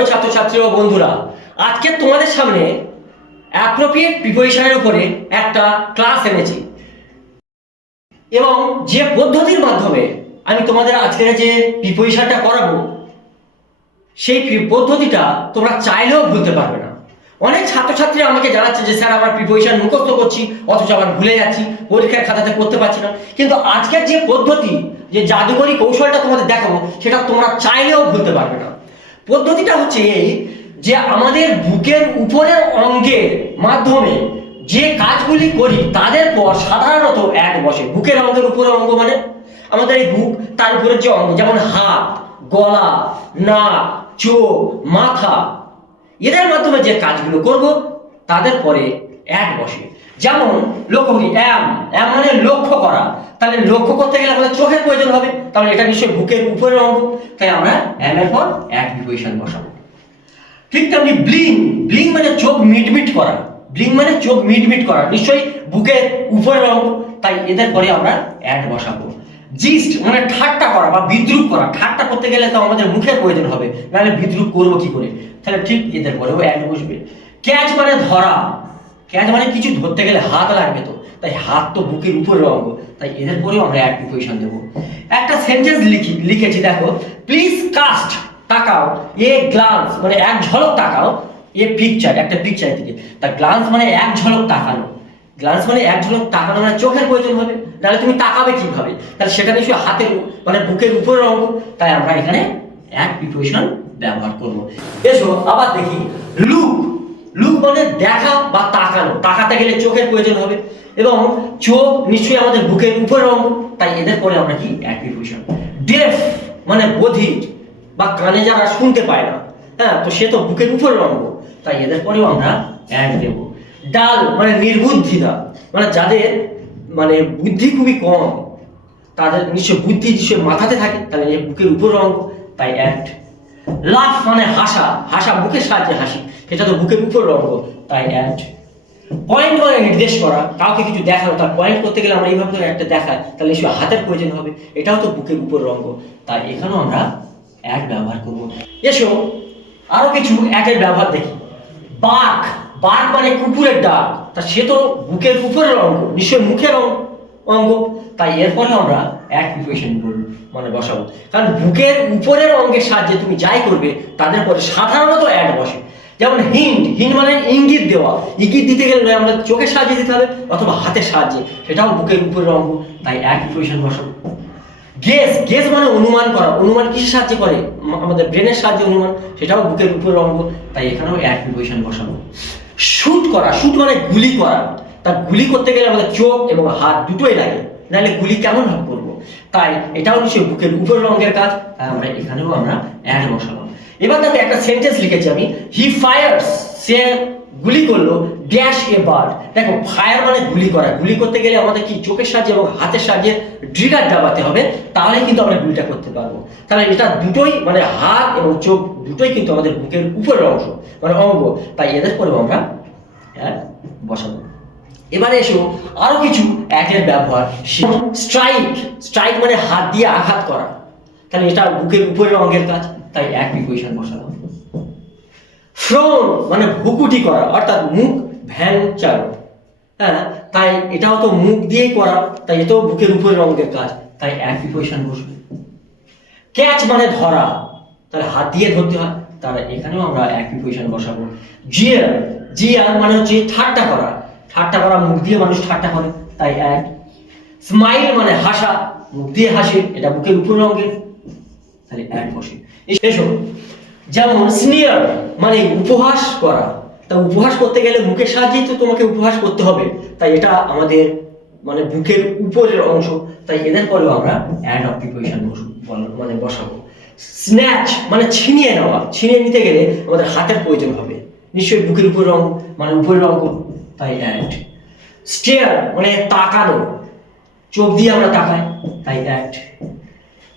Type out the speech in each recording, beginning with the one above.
প্রিয় ছাত্রছাত্রী ও বন্ধুরা, আজকে তোমাদের সামনে অ্যাপ্রোপ্রিয়েট প্রিপোজিশনের উপরে একটা ক্লাস এনেছি এবং যে পদ্ধতির মাধ্যমে আমি তোমাদের আজকের যে প্রিপোজিশনটা করাবো সেই পদ্ধতিটা তোমরা চাইলেও ভুলতে পারবে না। অনেক ছাত্রছাত্রী আমাকে জানাচ্ছে যে স্যার আমার প্রিপোজিশন মুখস্থ করছি অথচ আবার ভুলে যাচ্ছি, পরীক্ষার খাতাতে করতে পারছি না। কিন্তু আজকের যে পদ্ধতি, যে জাদুকরী কৌশলটা তোমাদের দেখাবো, সেটা তোমরা চাইলেও ভুলতে পারবে না। পদ্ধতিটা হচ্ছে এই যে আমাদের বুকের উপরের অঙ্গের মাধ্যমে যে কাজগুলি করি তাদের পর সাধারণত অ্যাড বসে। বুকের অঙ্গের উপরের অঙ্গ মানে আমাদের এই বুক, তার উপরের যে অঙ্গ যেমন হাত, গলা, নাক, চোখ, মাথা, এদের মাধ্যমে যে কাজগুলো করব তাদের পরে অ্যাড বসে। যেমন লক্ষ্য করি, অ্যাম মানে লক্ষ্য করা, তাহলে লক্ষ্য করতে গেলে আমাদের চোখের প্রয়োজন হবে, তাহলে এটা নিশ্চয়ই বুকের উপরের অঙ্গ, তাই আমরা অ্যাম এর পর অ্যাড প্রিপোজিশন বসাবো। ঠিক তেমনি ব্লিং মানে চোখ মিটমিট করা, ব্লিং মানে চোখ মিটমিট করা, নিশ্চয়ই বুকের উপরের অঙ্গ, তাই এদের পরে আমরা অ্যাড বসাবো। জিস্ট মানে ঠাট্টা করা বা বিদ্রুপ করা, ঠাট্টা করতে গেলে তো আমাদের মুখের প্রয়োজন হবে, নাহলে বিদ্রুপ করবো কি করে, তাহলে ঠিক এদের পরেও অ্যাড বসবে। ক্যাচ মানে ধরা, ক্যাচ মানে কিছু ধরতে গেলে হাত লাগবে, তো তাই হাত তো বুকের উপরের অঙ্গ, তাই এদের পরেও আমরা অ্যাড প্রিপোজিশন দেবো। একটা সেন্টেন্স লিখেছি, দেখো, প্লিজ কাস্ট তাকাও, এ গ্লান্স মানে এক ঝলক তাকাও, এ পিকচার একটা পিকচার দিকে, তা গ্লান্স মানে এক ঝলক তাকানো, গ্লান্স মানে এক ঝলক তাকানো মানে চোখের প্রয়োজন হবে, তাহলে তুমি তাকাবে কিভাবে, তাহলে সেটা নিশ্চয়ই হাতের মানে বুকের উপরের অঙ্গ, তাই আমরা এখানে অ্যাড প্রিপোজিশন ব্যবহার করব। এসো আবার দেখি, লুক মানে দেখা বা তাকানো, তাকাতে গেলে চোখের প্রয়োজন হবে এবং চোখ নিশ্চয়ই আমাদের বুকের উপরের অঙ্গ, তাই এদের পরে আমরা কি অ্যাড প্রিপোজিশন। ডেফ মানে বধির বা কানে যারা শুনতে পায় না, হ্যাঁ, তো সে তো বুকের উপরের অঙ্গ, তাই এদের পরেও আমরা অ্যাড দেব। ডাল মানে নির্বুদ্ধিতা, মানে যাদের মানে বুদ্ধি খুবই কম, তাদের নিশ্চয় বুদ্ধি নিশ্চয় মাথাতে থাকে, তাহলে বুকের উপরের অঙ্গ, তাই অ্যাড। লাফ মানে হাসা বুকের সাহায্যে হাসি, সেটা তো বুকের উপরের অঙ্গ, তাই অ্যাড। পয়েন্ট মানে নির্দেশ করা, কাউকে কিছু দেখানো, তার পয়েন্ট করতে গেলে আমরা এইভাবে করে একটা দেখাই, তাহলে নিশ্চয়ই হাতের প্রয়োজন হবে, এটাও তো বুকের উপরের অঙ্গ, তাই এখানেও আমরা অ্যাড ব্যবহার করব। এসো আরো কিছু অ্যাডের ব্যবহার দেখি। বাঘ মানে কুকুরের ডাক, তা সে তো বুকের উপরের অঙ্গ, নিশ্চয়ই মুখের অঙ্গ, তাই এরপরে আমরা অ্যাড প্রিপোজিশন মানে বসাবো, কারণ বুকের উপরের অঙ্গের সাহায্যে তুমি যাই করবে তাদের পরে সাধারণত অ্যাড বসে। যেমন হিন্ট মানে ইঙ্গিত দেওয়া, ইঙ্গিত দিতে গেলে নয় আমরা চোখের সাহায্যে দিতে হবে অথবা হাতের সাহায্যে, সেটাও বুকের উপরের অঙ্গ, তাই অ্যাড প্রিপোজিশন বসাবো। গেস মানে অনুমান করা, অনুমান কিসের সাহায্যে করে, আমাদের ব্রেনের সাহায্যে অনুমান, সেটাও বুকের উপরের অঙ্গ, তাই এখানেও অ্যাড প্রিপোজিশন বসাবো। শুট মানে গুলি করা, তা গুলি করতে গেলে আমাদের চোখ এবং হাত দুটোই লাগে, নাহলে গুলি কেমন ভাবে করবো, তাই এটাও নিশ্চয়ই বুকের উপরের অঙ্গের কাজ, তাই আমরা এখানেও আমরা অ্যাড বসালাম। এবার দেখো একটা সেন্টেন্স লিখেছি আমি, হি ফায়ার্স সে গুলি করলো ড্যাশ এ বার্ড। দেখো ফায়ার মানে গুলি করা, গুলি করতে গেলে আমাদের কি চোখের সাহায্যে এবং হাতের সাহায্যে ট্রিগার দাবাতে হবে, তাহলে কিন্তু আমরা গুলিটা করতে পারবো। তাহলে এটা দুটোই মানে হাত এবং চোখ দুটোই কিন্তু আমাদের বুকের উপরের অংশ মানে অঙ্গ, তাই এদের পরেও আমরা বসাবো। এবারে এসো আরো কিছু অ্যাডের ব্যবহার। স্ট্রাইক মানে হাত দিয়ে আঘাত করা, তাহলে এটা বুকের উপরের অঙ্গের কাজ, তাই অ্যাড প্রিপোজিশন বসাবো। ফ্রন মানে ভ্রুকুটি করা, অর্থাৎ মুখ ভ্যাংচানো, হ্যাঁ, তাই এটাও তো মুখ দিয়েই করা, তাই এটাও বুকের উপরের অঙ্গের কাজ, তাই অ্যাড প্রিপোজিশন বসবে। ক্যাচ মানে ধরা, তাহলে হাত দিয়ে ধরতে হয়, তাহলে এখানেও আমরা অ্যাড প্রিপোজিশন বসাবো। জিয়ার মানে হচ্ছে ঠাট্টা করা, মুখ দিয়ে মানুষ ঠাট্টা করে, তাই অ্যাড। স্মাইল মানে হাসা, মুখ দিয়ে হাসে, এটা বুকের উপরের অঙ্গের, তাহলে অ্যাড বসে। এসো যেমন স্নিয়ার মানে উপহাস করা, তা উপহাস করতে গেলে মুখের সাহায্যেই তো তোমাকে উপহাস করতে হবে, তাই এটা আমাদের মানে বুকের উপরের অংশ, তাই এদের পরেও আমরা অ্যাড অফ প্রিপোজিশন মানে বসাবো। স্ন্যাচ মানে ছিনিয়ে নেওয়া, ছিনিয়ে নিতে গেলে আমাদের হাতের প্রয়োজন হবে, নিশ্চয়ই বুকের উপরের অঙ্গ মানে উপরের অঙ্গ, তাই অ্যাড। স্টেয়ার মানে তাকানো, চোখ দিয়ে আমরা তাকাই, তাই অ্যাড।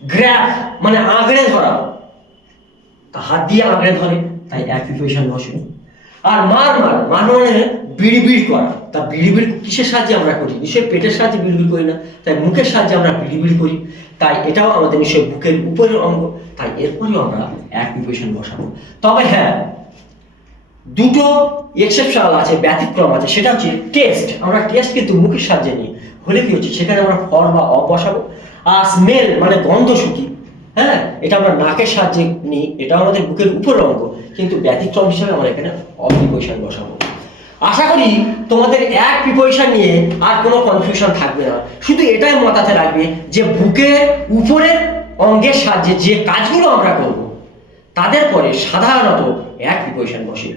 গ্র্যাব মানে আঁকড়ে ধরা, হাত দিয়ে আঁকড়ে ধরে, তাই অ্যাড প্রিপোজিশন বসে। আর মার মানে বিড়বিড় করা। তা বিড়বিড় কিসের সাহায্যে আমরা করি? নিশ্চয়ই পেটের সাহায্যে বিড়বিড় করি না, তাই মুখের সাহায্যে আমরা বিড়বিড় করি। তাই এটাও আমাদের নিশ্চয়ই বুকের উপরের অঙ্গ, তাই এরপরেও আমরা এক প্রিপোজিশন বসাবো। তবে হ্যাঁ, দুটো এক্সেপশনাল আছে, ব্যতিক্রম আছে, সেটা হচ্ছে টেস্ট। আমরা টেস্ট কিন্তু মুখের সাহায্যে নিই, হলে কি হচ্ছে সেখানে আমরা ফর বা অ বসাবো। আর স্মেল মানে গন্ধ শুকি, হ্যাঁ, এটা আমরা নাকের সাহায্যে নিই, এটাও আমাদের বুকের উপরের অঙ্গ, কিন্তু ব্যতিক্রম হিসেবে আমরা এখানে অ প্রিপোজিশন বসাবো। আশা করি তোমাদের এক প্রিপোজিশন নিয়ে আর কোনো কনফিউশন থাকবে না। শুধু এটাই মাথাতে রাখবে যে বুকের উপরের অঙ্গের সাহায্যে যে কাজগুলো আমরা করব তাদের পরে সাধারণত এক প্রিপোজিশন বসে।